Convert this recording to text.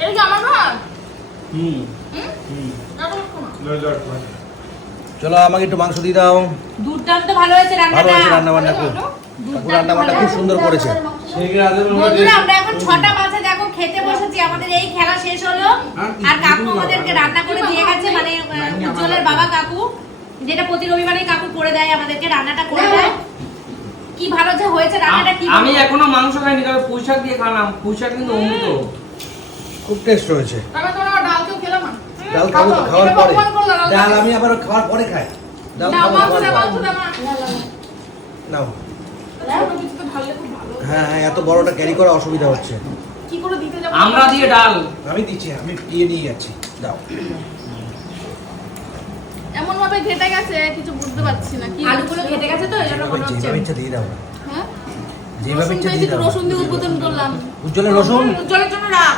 এটা কি আমার ভাত? চলো আমাকে একটু মাংস দিয়ে দাও। দুর্দান্ত ভালো হয়েছে রান্নাটা। ভালো হয়েছে রান্না বান্না খুব। রান্না বান্না খুব সুন্দর করেছে। বন্ধুরা আমরা এখন 6টা বাজে দেখো খেতে বসেছি, আমাদের এই খেলা শেষ হলো আর কাকু আমাদেরকে রান্না করে দিয়ে গেছে, মানে উজ্জ্বলের বাবা কাকু, যেটা প্রতি রবিবারে কাকু করে দেয় আমাদেরকে, রান্নাটা করে দেয়। কি ভালো যে হয়েছে রান্নাটা। কি আমি এখনো মাংস খাইনি, তবে পুঁইশাক দিয়ে খালাম। পুঁইশাক কিন্তু অমৃত, খুব টেস্ট হয়েছে। তাহলে তোমরা ডাল কেউ খেলো না? ডাল খাবো খাওয়ার পরে। ডাল ডাল আমি আবার খাওয়ার পরে খাই। ডাল দাও খাবো মাংস খাওয়ার দাও, পরে। মাংস দাও। নাও। ছোট কিছুতে ঢাললে খুব ভালো। হ্যাঁ হ্যাঁ, এত বড়টা ক্যারি করা অসুবিধা হচ্ছে। কি করে দিতে যাব? আমরা দিয়ে ডাল। আমি দিচ্ছি, আমি দিয়ে নিয়ে যাচ্ছি। দাও। এমন ভাবে ঘেটে গেছে কিছু বুঝতে পারছি না কি আলুগুলো খেতে গেছে তো এজন্য মনে হচ্ছে। যেভাবে ইচ্ছা দিয়ে দাও না। হ্যাঁ যেভাবে রসুন ইচ্ছা পেয়েছি দিয়ে তো দাও। রসুন দিয়ে উদ্বোধন করলাম। উজ্জ্বলের রসুন। উজ্জ্বলের জন্য রাখ।